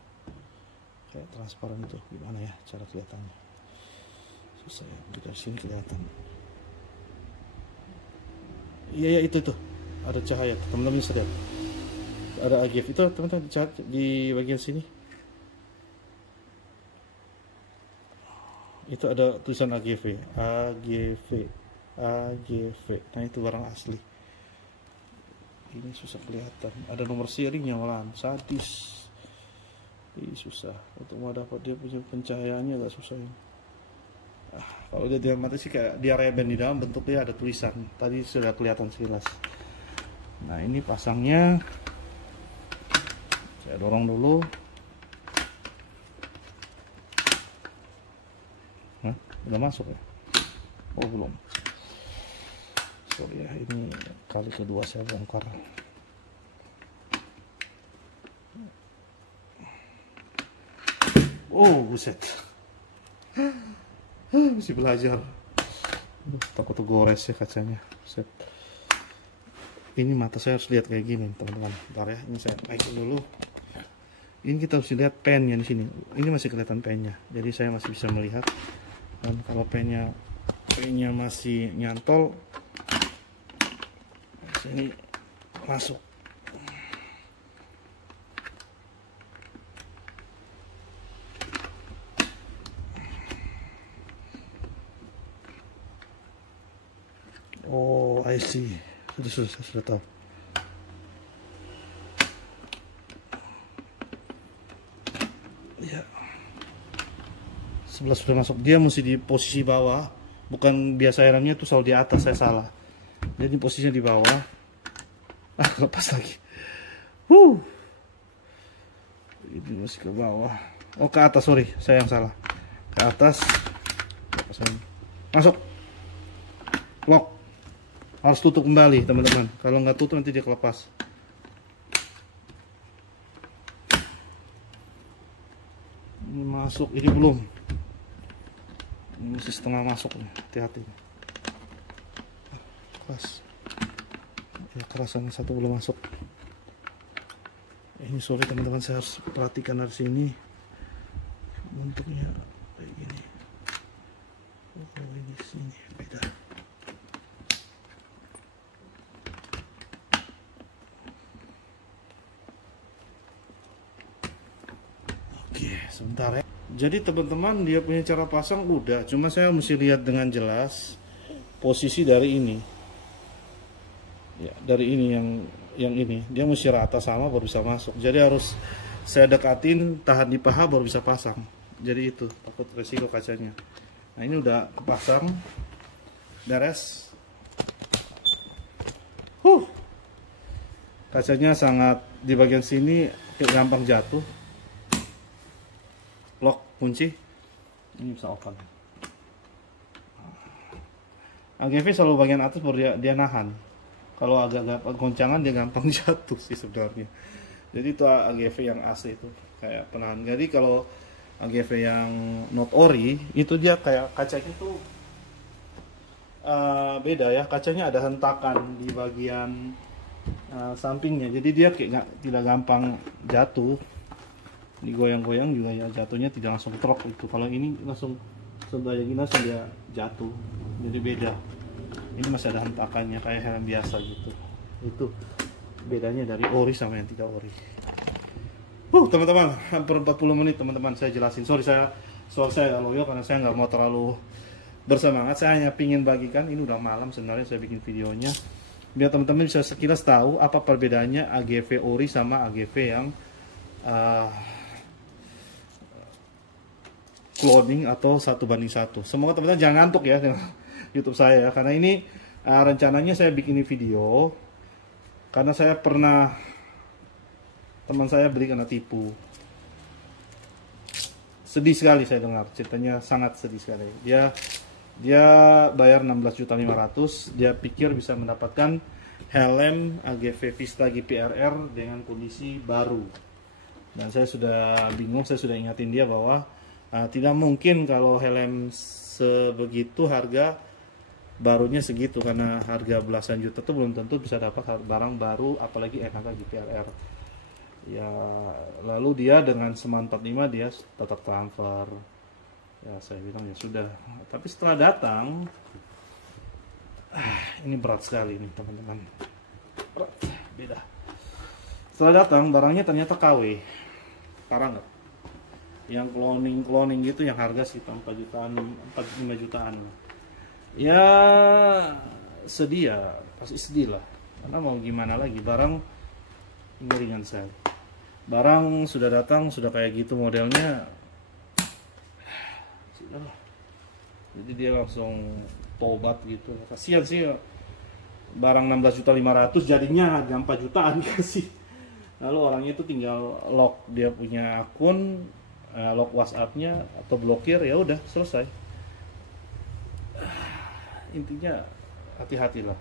Kayak transparan itu. Gimana ya cara kelihatannya? Susah ya, dari sini kelihatan. Iya itu tuh. Ada cahaya, teman-teman bisa lihat. Ada AGV itu teman-teman di bagian sini. Itu ada tulisan AGV. Nah itu barang asli. Ini susah kelihatan. Ada nomor serinya malahan. Sadis. Ini susah. Untuk mau dapat dia punya pencahayaannya agak susah ini. Kalau dia di mata sih kayak dia reben, di dalam bentuknya ada tulisan. Tadi sudah kelihatan sekilas. Nah ini pasangnya. Saya dorong dulu. Hah? Udah masuk ya? Oh belum. Sorry ya, ini kali kedua saya bongkar. Oh buset. Masih belajar. Takut gores ya kacanya. Buset. Ini mata saya harus lihat kayak gini teman-teman. Bentar ya, ini saya naikin dulu. Ini kita harus lihat pennya di sini. Ini masih kelihatan pennya. Jadi saya masih bisa melihat. Dan kalau pennya masih nyantol, ini masuk. Oh, I see. Sudah tahu. Ya. Sebelah sudah masuk. Dia mesti di posisi bawah. Bukan biasa helmnya itu selalu di atas, saya salah. Jadi posisinya di bawah. Lepas lagi. Ini masih ke bawah. Oh ke atas, sorry, saya yang salah. Ke atas. Masuk. Lock. Harus tutup kembali teman-teman. Kalau nggak tutup nanti dia kelepas. Ini masuk, ini belum. Ini masih setengah masuk nih. Hati-hati. Keras. Ya kerasan satu belum masuk. Ini sorry teman-teman, saya harus perhatikan dari sini. Bentuknya kayak gini. Oh ini sini beda. Oke, sebentar ya. Jadi teman-teman, dia punya cara pasang udah, cuma saya mesti lihat dengan jelas posisi dari ini. Ya, dari ini yang ini dia mesti rata sama baru bisa masuk. Jadi harus saya dekatin, tahan di paha baru bisa pasang. Jadi itu takut resiko kacanya. Nah ini udah kepasang, beres. Kacanya sangat di bagian sini gampang jatuh. Lock kunci. Ini bisa open. AGV selalu bagian atas baru dia nahan. Kalau agak goncangan dia gampang jatuh sih sebenarnya. Jadi itu AGV yang AC itu kayak penahan. Jadi kalau AGV yang not ori itu dia kayak kacanya itu beda ya. Kacanya ada hentakan di bagian sampingnya. Jadi dia kayak tidak gampang jatuh. Digoyang-goyang juga ya jatuhnya tidak langsung trok itu. Kalau ini langsung sedaya gini langsung dia jatuh. Jadi beda. Ini masih ada hentakannya kayak helm biasa gitu. Itu bedanya dari ori sama yang tidak ori. Teman-teman, hampir 40 menit teman-teman saya jelasin. Sorry suara saya loyo karena saya nggak mau terlalu bersemangat. Saya hanya pingin bagikan, ini udah malam sebenarnya saya bikin videonya. Biar teman-teman bisa sekilas tahu apa perbedaannya AGV ori sama AGV yang cloning atau 1:1. Semoga teman-teman jangan ngantuk ya dengan YouTube saya ya, karena ini rencananya saya bikin video karena saya pernah teman saya beli karena tipu. Sedih sekali saya dengar ceritanya, sangat sedih sekali. Dia Dia bayar 16.500.000, dia pikir bisa mendapatkan helm AGV Vista GPRR dengan kondisi baru. Dan saya sudah bingung, saya sudah ingatin dia bahwa tidak mungkin kalau helm sebegitu harga barunya segitu, karena harga belasan juta itu belum tentu bisa dapat barang baru, apalagi NHK GPRR. Ya, lalu dia dengan Seman 45 dia tetap transfer. Ya, saya bilang ya sudah. Tapi setelah datang, ini berat sekali nih teman-teman. Berat, beda. Setelah datang barangnya ternyata KW. Parah nggak? Yang cloning gitu yang harga sekitar 4 jutaan, 4-5 jutaan. Ya sedih ya, pasti sedih lah. Karena mau gimana lagi, barang ini ringan sekali. Barang sudah datang, sudah kayak gitu modelnya. Sudahlah. Jadi dia langsung tobat gitu. Kasihan sih, barang 16.500.000 jadinya harga 4 jutaan kasih. Lalu orangnya itu tinggal lock dia punya akun, lock WhatsApp-nya atau blokir, ya udah selesai. Intinya hati-hatilah.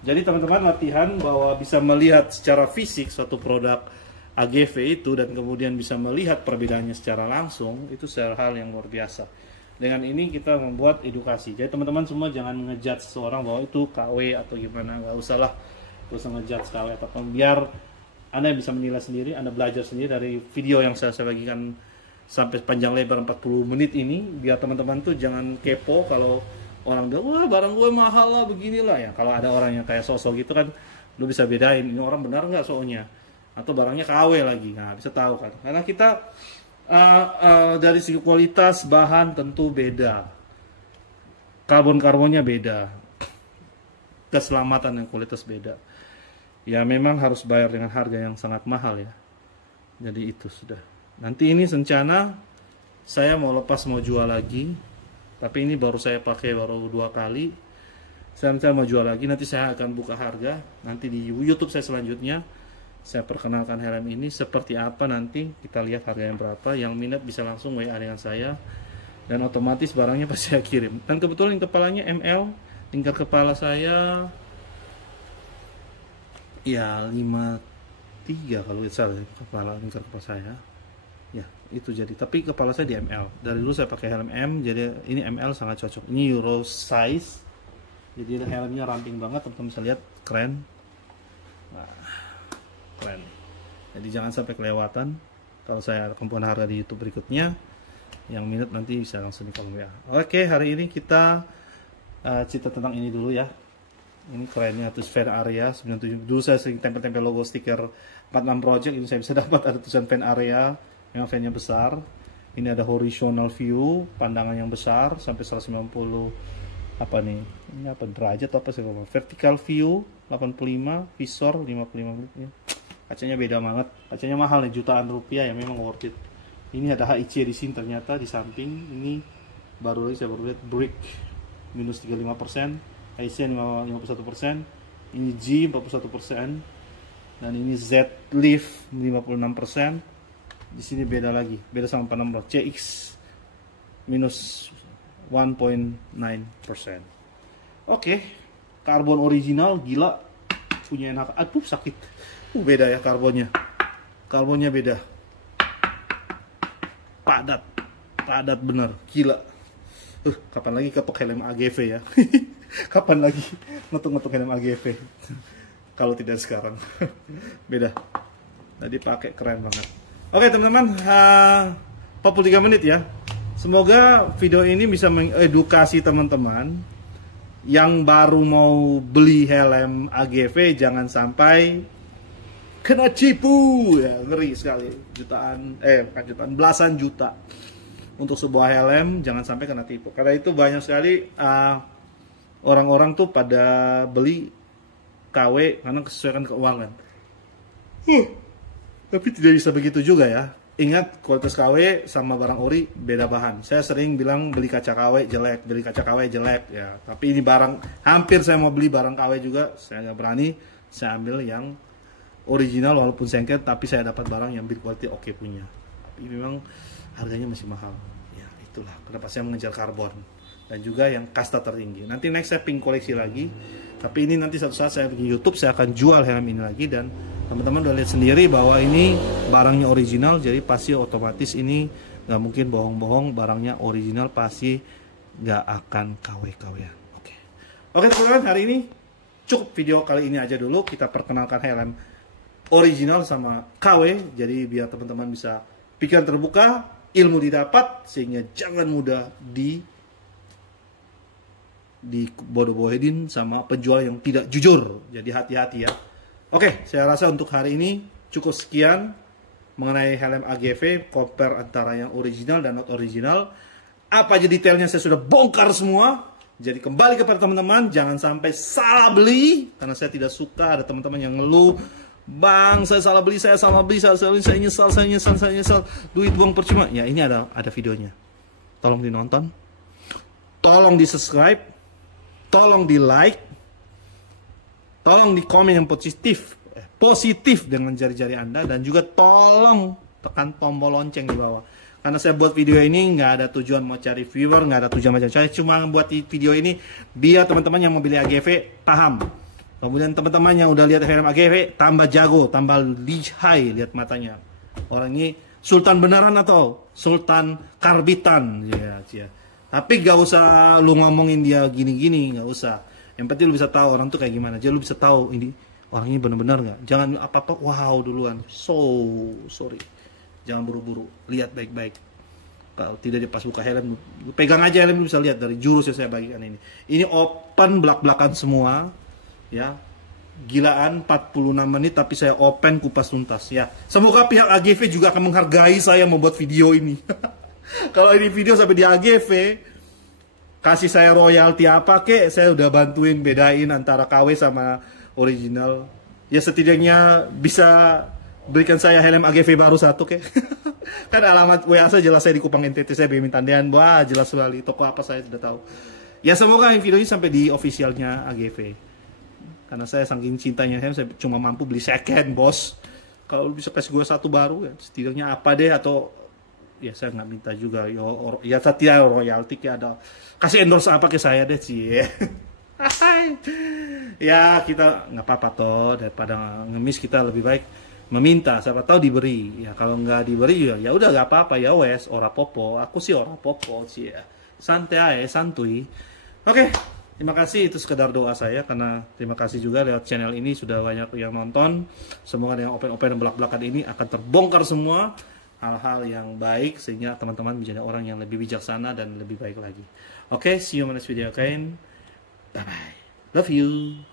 Jadi teman-teman latihan bahwa bisa melihat secara fisik suatu produk AGV itu dan kemudian bisa melihat perbedaannya secara langsung, itu hal yang luar biasa. Dengan ini kita membuat edukasi. Jadi teman-teman semua jangan ngejudge seseorang bahwa itu KW atau gimana, nggak usah lah, nggak usah ngejudge KW ataupun, biar Anda bisa menilai sendiri, Anda belajar sendiri dari video yang saya bagikan sampai panjang lebar 40 menit ini, biar teman-teman tuh jangan kepo kalau orang bilang, wah barang gue mahal lah, beginilah ya. Kalau ada orang yang kayak sosok gitu kan, lu bisa bedain ini orang benar nggak soalnya, atau barangnya KW lagi, nah bisa tahu kan. Karena kita dari segi kualitas bahan tentu beda, karbonnya beda, keselamatan dan kualitas beda. Ya memang harus bayar dengan harga yang sangat mahal ya. Jadi itu sudah. Nanti ini rencana saya mau lepas, mau jual lagi. Tapi ini baru saya pakai baru 2 kali. Saya mau jual lagi. Nanti saya akan buka harga. Nanti di YouTube saya selanjutnya saya perkenalkan helm ini seperti apa, nanti kita lihat harganya berapa. Yang minat bisa langsung WA dengan saya. Dan otomatis barangnya pasti saya kirim. Dan kebetulan kepalanya ML. Tingkat kepala saya ya 53 kalau tidak salah kepala saya. Ya itu jadi, tapi kepala saya di ML. Dari dulu saya pakai helm M, jadi ini ML sangat cocok. Ini Euro size, jadi helmnya ramping banget, teman-teman bisa lihat, keren. Nah, keren. Jadi jangan sampai kelewatan. Kalau saya kumpulkan harga di YouTube berikutnya, yang minat nanti bisa langsung di kolom WA. Oke, hari ini kita cerita tentang ini dulu ya. Ini kerennya tuh fan area 97. Dulu saya sering tempel-tempel logo stiker 46 Project, ini saya bisa dapat ada tulisan fan area yang fan-nya besar. Ini ada horizontal view, pandangan yang besar sampai 190 apa nih? Ini apa derajat apa sih? Vertical view 85, visor 55 menit ya. Kacanya beda banget. Kacanya mahal nih, jutaan rupiah ya, memang worth it. Ini ada HIC di sini ternyata di samping. Ini baru lagi saya baru lihat, brick minus 35%. IC 51%, ini G 41%, dan ini Z Leaf 56%. Di sini beda lagi, beda sama 46 CX minus 1.9%. Oke, karbon original gila, punya enak. Aduh sakit, beda ya karbonnya beda, padat bener, gila. Kapan lagi kepek helm AGV ya? Kapan lagi ngetuk helm AGV? Kalau tidak sekarang. Beda. Tadi pakai keren banget. Oke teman-teman, 43 menit ya. Semoga video ini bisa mengedukasi teman-teman yang baru mau beli helm AGV, jangan sampai kena tipu ya, ngeri sekali. Bukan jutaan, belasan juta untuk sebuah helm, jangan sampai kena tipu. Karena itu banyak sekali orang-orang tuh pada beli KW karena kesesuaian keuangan. Tapi tidak bisa begitu juga ya. Ingat, kualitas KW sama barang ori beda bahan. Saya sering bilang beli kaca KW jelek, ya. Tapi ini barang, hampir saya mau beli barang KW juga, saya nggak berani. Saya ambil yang original walaupun sengket, tapi saya dapat barang yang build quality oke punya. Tapi memang harganya masih mahal. Ya itulah kenapa saya mengejar karbon. dan juga yang kasta tertinggi. Nanti next saya ping koleksi lagi, tapi ini nanti satu saat saya bikin YouTube saya akan jual helm ini lagi, dan teman-teman udah lihat sendiri bahwa ini barangnya original, jadi pasti otomatis ini nggak mungkin bohong-bohong, barangnya original pasti nggak akan KW-KW-an. Oke teman-teman, hari ini cukup video kali ini aja dulu, kita perkenalkan helm original sama KW, jadi biar teman-teman bisa pikiran terbuka, ilmu didapat, sehingga jangan mudah dibodoh-bodohin sama penjual yang tidak jujur. Jadi hati-hati ya. Oke, saya rasa untuk hari ini cukup sekian mengenai helm AGV, compare antara yang original dan not original. Apa aja detailnya saya sudah bongkar semua. Jadi kembali kepada teman-teman, jangan sampai salah beli, karena saya tidak suka ada teman-teman yang ngeluh, "Bang, saya salah beli, saya nyesal, duit buang percuma." Ya, ini ada videonya. Tolong dinonton, tolong di-subscribe, tolong di-like, tolong di komen yang positif dengan jari-jari Anda, dan juga tolong tekan tombol lonceng di bawah. Karena saya buat video ini nggak ada tujuan mau cari viewer, nggak ada tujuan macam, saya cuma buat video ini biar teman-teman yang mau beli AGV paham. Kemudian teman-teman yang udah lihat helm AGV tambah jago, tambah lihai lihat matanya. Orang ini sultan beneran atau sultan karbitan, ya. Tapi gak usah lu ngomongin dia gini-gini, nggak usah. Yang penting lu bisa tahu orang tuh kayak gimana. Jadi lu bisa tahu ini orang ini benar-benar nggak. Jangan apa-apa wow duluan. Sorry. Jangan buru-buru, lihat baik-baik. Kalau tidak dia pas buka helm, pegang aja helm, bisa lihat dari jurus yang saya bagikan ini. Ini open belak-belakan semua, ya. Gilaan 46 menit tapi saya open kupas tuntas, ya. Semoga pihak AGV juga akan menghargai saya membuat video ini. Kalau ini video sampai di AGV kasih saya royalti apa kek, saya udah bantuin bedain antara KW sama original. Ya setidaknya bisa berikan saya helm AGV baru satu kek. Kan alamat WA saya jelas, saya di Kupang NTT, saya Bemin Tandean. Wah, jelas sekali toko apa saya sudah tahu. Ya semoga video ini sampai di officialnya AGV. Karena saya saking cintanya helm, saya cuma mampu beli second, bos. Kalau bisa kasih gue satu baru, ya setidaknya apa deh, atau ya saya nggak minta juga. Ya tidak royalti kayak ada. Kasih endorse apa ke saya deh sih. Ya kita nggak apa-apa toh, daripada ngemis kita lebih baik meminta, siapa tahu diberi. Ya kalau nggak diberi ya udah nggak apa-apa, ya wes ora popo. Aku sih ora popo sih ya. Santai aja, santuy. Oke, terima kasih, itu sekedar doa saya, karena terima kasih juga lewat channel ini sudah banyak yang nonton. Semoga dengan open-open dan belak-belakan ini akan terbongkar semua hal-hal yang baik, sehingga teman-teman menjadi orang yang lebih bijaksana dan lebih baik lagi. Oke, see you on the next video again. Bye bye. Love you.